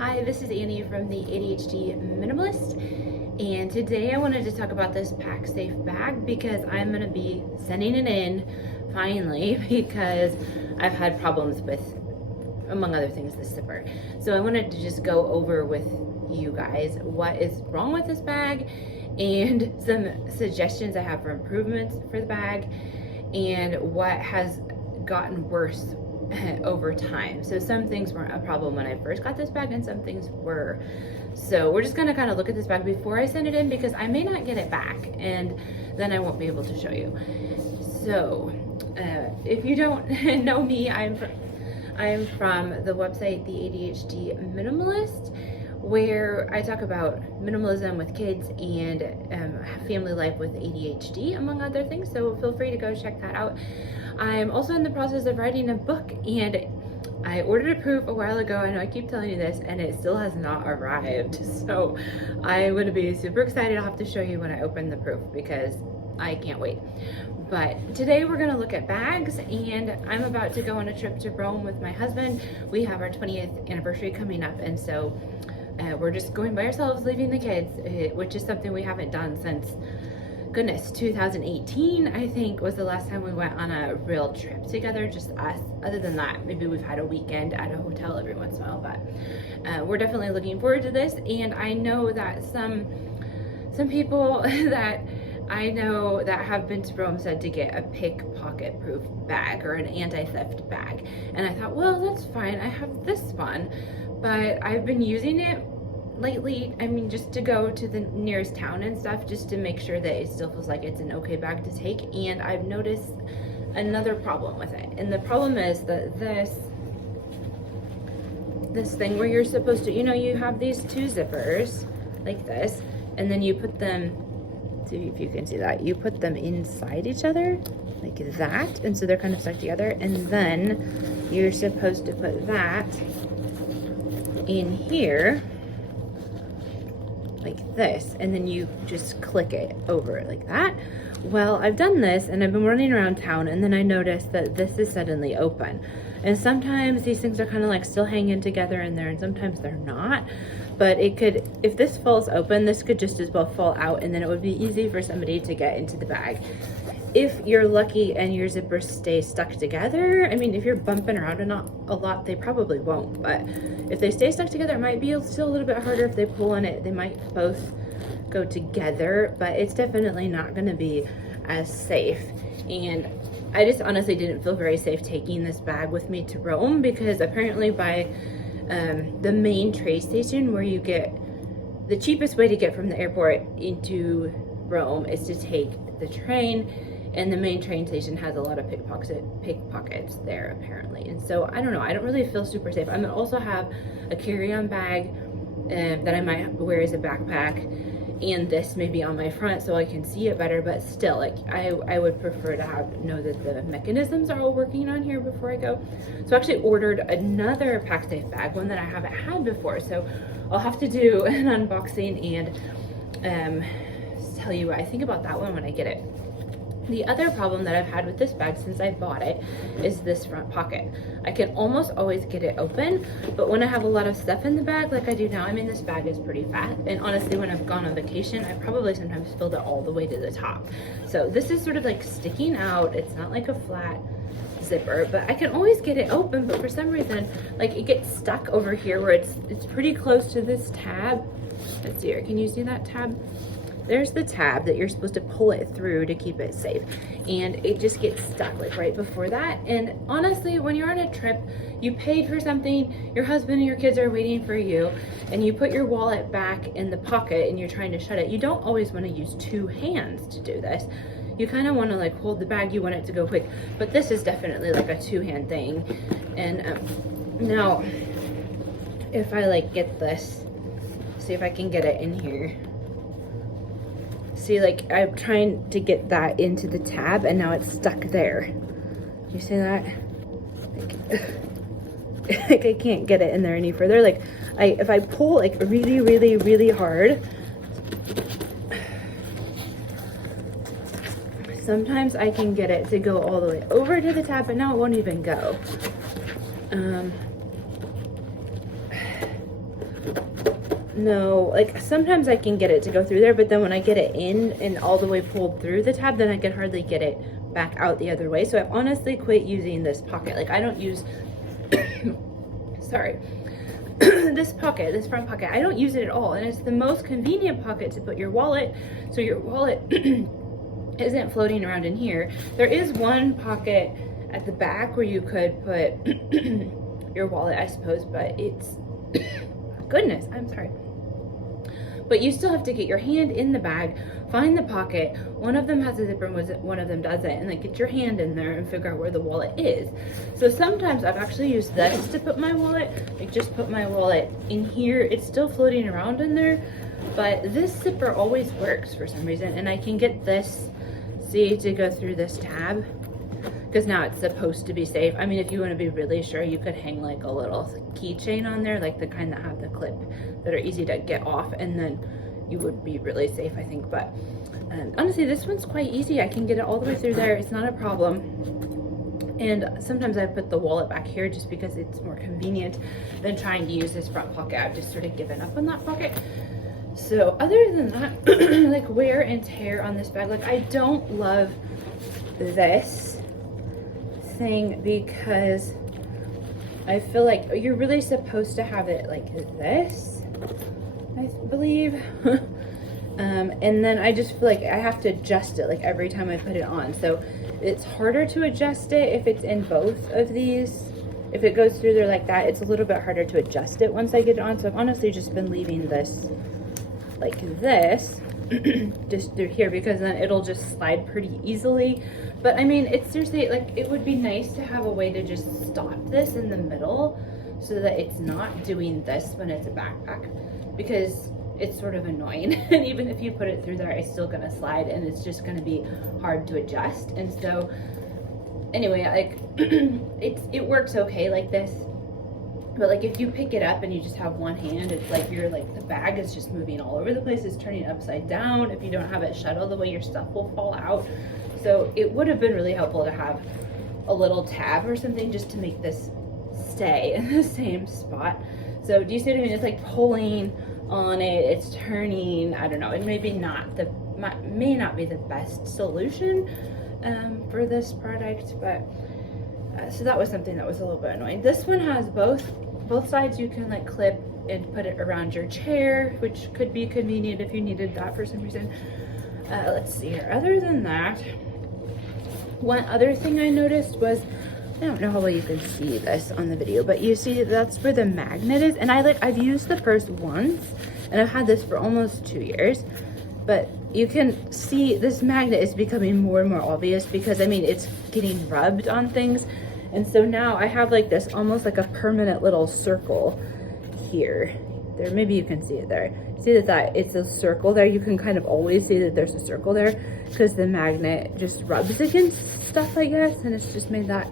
Hi, this is Annie from the ADHD Minimalist, and today I wanted to talk about this Pacsafe bag because I'm going to be sending it in finally because I've had problems with, among other things, this zipper. So I wanted to just go over with you guys what is wrong with this bag and some suggestions I have for improvements for the bag and what has gotten worse over time. So some things weren't a problem when I first got this bag and some things were. So we're just gonna kind of look at this bag before I send it in because I may not get it back and then I won't be able to show you. So if you don't know me, I'm from the website The ADHD Minimalist, where I talk about minimalism with kids and family life with ADHD, among other things. So feel free to go check that out. I'm also in the process of writing a book, and I ordered a proof a while ago. I know I keep telling you this, and it still has not arrived. So I'm going to be super excited. I'll have to show you when I open the proof because I can't wait. But today we're going to look at bags, and I'm about to go on a trip to Rome with my husband. We have our 20th anniversary coming up, and so we're just going by ourselves, leaving the kids, which is something we haven't done since, goodness, 2018, I think, was the last time we went on a real trip together, just us. Other than that, maybe we've had a weekend at a hotel every once in a while, but we're definitely looking forward to this. And I know that some people that I know that have been to Rome said to get a pickpocket proof bag or an anti-theft bag. And I thought, well, that's fine. I have this one, but I've been using it lately, I mean, just to go to the nearest town and stuff, just to make sure that it still feels like it's an okay bag to take. And I've noticed another problem with it. And the problem is that this thing where you're supposed to, you have these two zippers like this, and then you put them, see if you can see that, you put them inside each other like that, and so they're kind of stuck together, and then you're supposed to put that in here like this, and then you just click it over like that. Well, I've done this and I've been running around town, and then I noticed that this is suddenly open, and sometimes these things are kind of like still hanging together in there, and sometimes they're not. But it could, if this falls open, this could just as well fall out, and then it would be easy for somebody to get into the bag. If you're lucky and your zippers stay stuck together, I mean, if you're bumping around a lot, they probably won't. But if they stay stuck together, it might be still a little bit harder. If they pull on it, they might both go together, but it's definitely not going to be as safe. And I just honestly didn't feel very safe taking this bag with me to Rome, because apparently by the main train station, where you get the cheapest way to get from the airport into Rome is to take the train, and the main train station has a lot of pickpockets there apparently. And so I don't know, I don't really feel super safe. I'm gonna also have a carry-on bag that I might wear as a backpack, and this may be on my front so I can see it better, but still, like, I would prefer to know that the mechanisms are all working on here before I go. So I actually ordered another Pacsafe bag, one that I haven't had before, so I'll have to do an unboxing and tell you what I think about that one when I get it. The other problem that I've had with this bag since I bought it is this front pocket. I can almost always get it open, but when I have a lot of stuff in the bag like I do now, I mean, this bag is pretty fat, and honestly, when I've gone on vacation, I probably sometimes filled it all the way to the top. So this is sort of like sticking out. It's not like a flat zipper, but I can always get it open, but for some reason, like, it gets stuck over here where it's pretty close to this tab. Let's see here, can you see that tab? There's the tab that you're supposed to pull it through to keep it safe, and it just gets stuck like right before that. And honestly, when you're on a trip, you paid for something, your husband and your kids are waiting for you, and you put your wallet back in the pocket and you're trying to shut it, you don't always want to use two hands to do this. You kind of want to like hold the bag, you want it to go quick, but this is definitely like a two-hand thing. And now if I like get this, see if I can get it in here. See, like, I'm trying to get that into the tab, and now it's stuck there. You see that? Like, I can't get it in there any further. Like, if I pull, like, really, really, really hard, sometimes I can get it to go all the way over to the tab, but now it won't even go. No, like sometimes I can get it to go through there, but then when I get it in and all the way pulled through the tab, then I can hardly get it back out the other way. So I've honestly quit using this pocket. Like I don't use, sorry, this pocket, this front pocket, I don't use it at all. And it's the most convenient pocket to put your wallet, so your wallet isn't floating around in here. There is one pocket at the back where you could put your wallet, I suppose, but it's, goodness, I'm sorry. But you still have to get your hand in the bag, find the pocket. One of them has a zipper and one of them doesn't, and then get your hand in there and figure out where the wallet is. So sometimes I've actually used this to put my wallet, like just put my wallet in here. It's still floating around in there, but this zipper always works for some reason, and I can get this, see, to go through this tab, because now it's supposed to be safe. I mean, if you want to be really sure, you could hang like a little keychain on there, like the kind that have the clip that are easy to get off, and then you would be really safe, I think. But honestly, this one's quite easy. I can get it all the way through there. It's not a problem. And sometimes I put the wallet back here just because it's more convenient than trying to use this front pocket. I've just sort of given up on that pocket. So other than that, like wear and tear on this bag, like I don't love this thing because I feel like you're really supposed to have it like this, I believe. And then I just feel like I have to adjust it like every time I put it on. So it's harder to adjust it if it's in both of these. If it goes through there like that, it's a little bit harder to adjust it once I get it on. So I've honestly just been leaving this like this just through here because then it'll just slide pretty easily. But I mean, it's seriously like it would be nice to have a way to just stop this in the middle so that it's not doing this when it's a backpack, because it's sort of annoying. And even if you put it through there, it's still gonna slide and it's just gonna be hard to adjust. And so anyway, like it works okay like this. But like if you pick it up and you just have one hand, it's like you're like the bag is just moving all over the place. It's turning upside down. If you don't have it shuttle the way, your stuff will fall out. So it would have been really helpful to have a little tab or something just to make this stay in the same spot. So do you see what I mean? It's like pulling on it, it's turning. I don't know. It may not be the best solution for this product, but so that was something that was a little bit annoying. This one has both sides. You can like clip and put it around your chair, which could be convenient if you needed that for some reason. Let's see here. Other than that, one other thing I noticed was, I don't know how well you can see this on the video, but you see that's where the magnet is. And I've used the first once, and I've had this for almost 2 years, but you can see this magnet is becoming more and more obvious because I mean, it's getting rubbed on things. And so now I have like this almost like a permanent little circle here. There, maybe you can see it there. See that it's a circle there. You can kind of always see that there's a circle there because the magnet just rubs against stuff, I guess, and it's just made that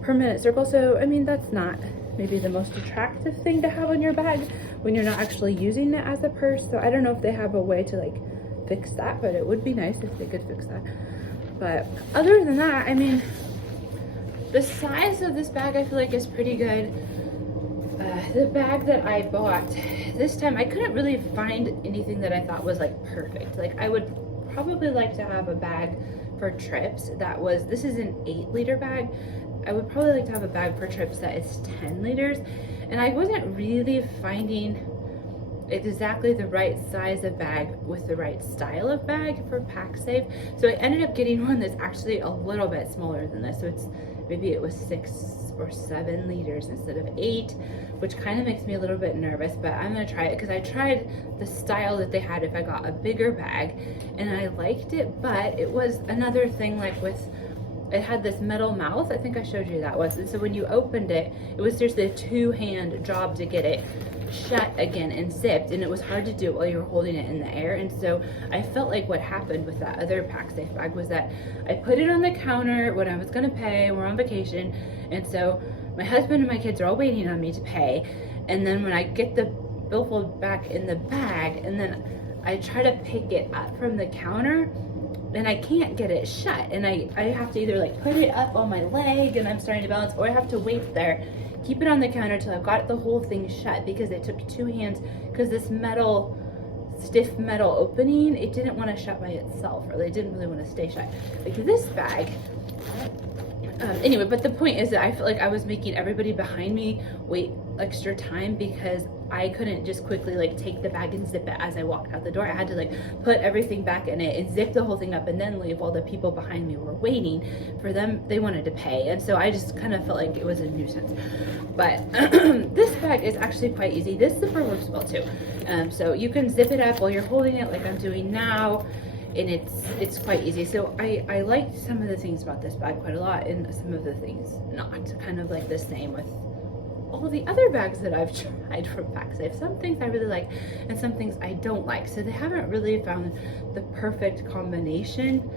permanent circle. So I mean, that's not maybe the most attractive thing to have on your bag when you're not actually using it as a purse. So I don't know if they have a way to like fix that, but it would be nice if they could fix that. But other than that, I mean, the size of this bag I feel like is pretty good. The bag that I bought this time, I couldn't really find anything that I thought was like perfect. Like I would probably like to have a bag for trips that was, this is an 8-liter bag. I would probably like to have a bag for trips that is 10 liters. And I wasn't really finding exactly the right size of bag with the right style of bag for Pacsafe. So I ended up getting one that's actually a little bit smaller than this. So it's, maybe it was 6 or 7 liters instead of 8, which kind of makes me a little bit nervous, but I'm gonna try it because I tried the style that they had if I got a bigger bag and I liked it, but it was another thing like with, it had this metal mouth. I think I showed you that was. And so when you opened it, it was seriously a 2-hand job to get it shut again and zipped, and it was hard to do it while you were holding it in the air. And so I felt like what happened with that other Pacsafe bag was that I put it on the counter when I was gonna pay. We're on vacation, and so my husband and my kids are all waiting on me to pay. And then when I get the billfold back in the bag, and then I try to pick it up from the counter, and I can't get it shut, and I have to either like put it up on my leg and I'm starting to balance, or I have to wait there, keep it on the counter till I've got the whole thing shut, because it took 2 hands, because this stiff metal opening, it didn't want to shut by itself, or it didn't really want to stay shut. Like this bag, anyway, but the point is that I felt like I was making everybody behind me wait extra time, because I couldn't just quickly like take the bag and zip it as I walked out the door. I had to like put everything back in it and zip the whole thing up and then leave, while the people behind me were waiting for them. They wanted to pay, and so I just kind of felt like it was a nuisance. But this bag is actually quite easy. This zipper works well too. So you can zip it up while you're holding it like I'm doing now, and it's quite easy. So I liked some of the things about this bag quite a lot, and some of the things not. Kind of like the same with all the other bags that I've tried from Pacsafe. Some things I really like and some things I don't like. So they haven't really found the perfect combination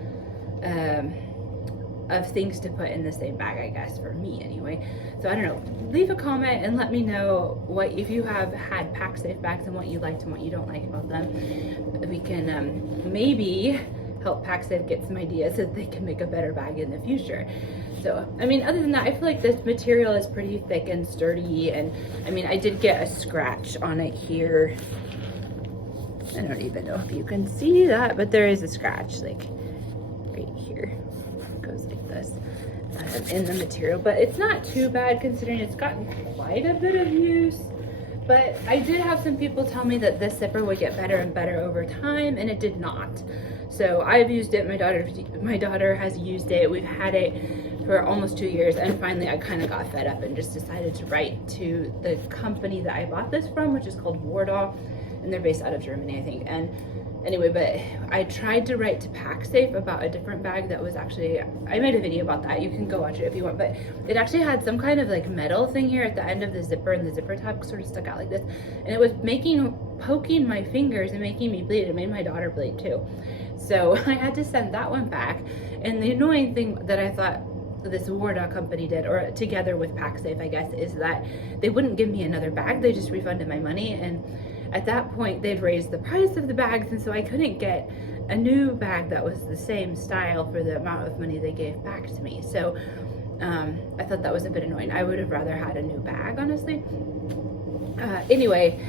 of things to put in the same bag, I guess, for me anyway. So I don't know, leave a comment and let me know what, if you have had Pacsafe bags and what you liked and what you don't like about them. We can maybe help Pacsafe get some ideas so that they can make a better bag in the future. So, I mean, other than that, I feel like this material is pretty thick and sturdy, and I mean, I did get a scratch on it here. I don't even know if you can see that, but there is a scratch, like right here. It goes like this in the material, but it's not too bad considering it's gotten quite a bit of use. But I did have some people tell me that this zipper would get better and better over time, and it did not. So I've used it, my daughter has used it, we've had it for almost 2 years, and finally I kind of got fed up and just decided to write to the company that I bought this from, which is called Wardaw, and they're based out of Germany, I think. And anyway, but I tried to write to Pacsafe about a different bag that was actually, I made a video about that, you can go watch it if you want, but it actually had some kind of like metal thing here at the end of the zipper, and the zipper tab sort of stuck out like this, and it was poking my fingers and making me bleed. It made my daughter bleed too. So I had to send that one back. And the annoying thing that I thought this Wardaw company did, or together with Pacsafe, I guess, is that they wouldn't give me another bag. They just refunded my money, and at that point they'd raised the price of the bags, and so I couldn't get a new bag that was the same style for the amount of money they gave back to me. So I thought that was a bit annoying. I would have rather had a new bag, honestly. Anyway,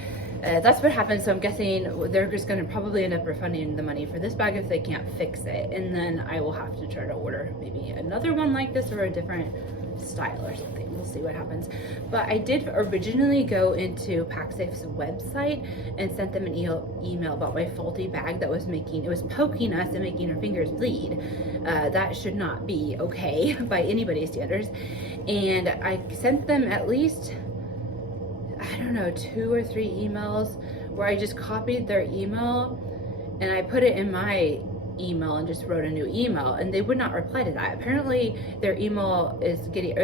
that's what happened. So I'm guessing they're just going to probably end up refunding the money for this bag if they can't fix it, and then I will have to try to order maybe another one like this or a different style or something. We'll see what happens. But I did originally go into Pacsafe's website and sent them an email about my faulty bag that was poking us and making our fingers bleed. That should not be okay by anybody's standards. And I sent them at least, I don't know, 2 or 3 emails where I just copied their email and I put it in my email and just wrote a new email, and they would not reply to that. Apparently their email is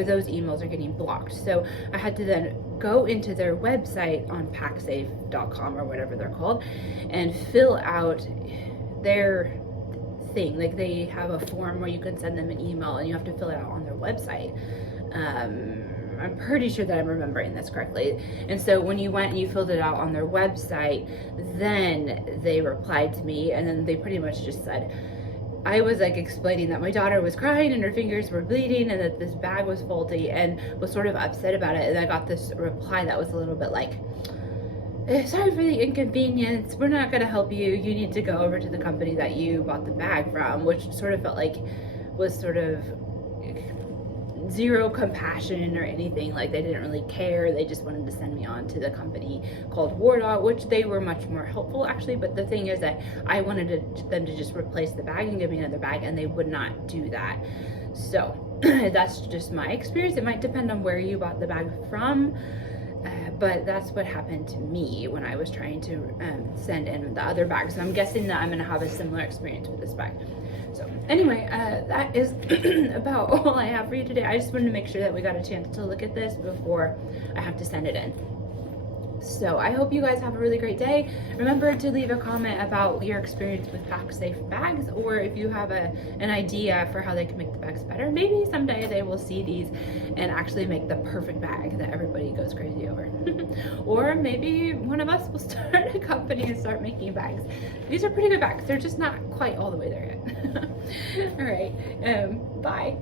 those emails are getting blocked. So I had to then go into their website on pacsafe.com or whatever they're called and fill out their thing. Like, they have a form where you can send them an email and you have to fill it out on their website. I'm pretty sure that I'm remembering this correctly. And so when you went and you filled it out on their website, then they replied to me, and then they pretty much just said, I was like explaining that my daughter was crying and her fingers were bleeding and that this bag was faulty, and was sort of upset about it. And I got this reply that was a little bit like, sorry for the inconvenience, we're not going to help you, you need to go over to the company that you bought the bag from, which sort of felt like was sort of zero compassion or anything. Like, they didn't really care. They just wanted to send me on to the company called Wardaw, which they were much more helpful actually. But the thing is that I wanted them to just replace the bag and give me another bag, and they would not do that. So that's just my experience. It might depend on where you bought the bag from, but that's what happened to me when I was trying to send in the other bag. So I'm guessing that I'm going to have a similar experience with this bag. So anyway, that is about all I have for you today. I just wanted to make sure that we got a chance to look at this before I have to send it in. So I hope you guys have a really great day. Remember to leave a comment about your experience with Pacsafe bags, or if you have an idea for how they can make the bags better. Maybe someday they will see these and actually make the perfect bag that everybody goes crazy over. Or maybe one of us will start a company and start making bags. These are pretty good bags. They're just not quite all the way there yet. All right, bye.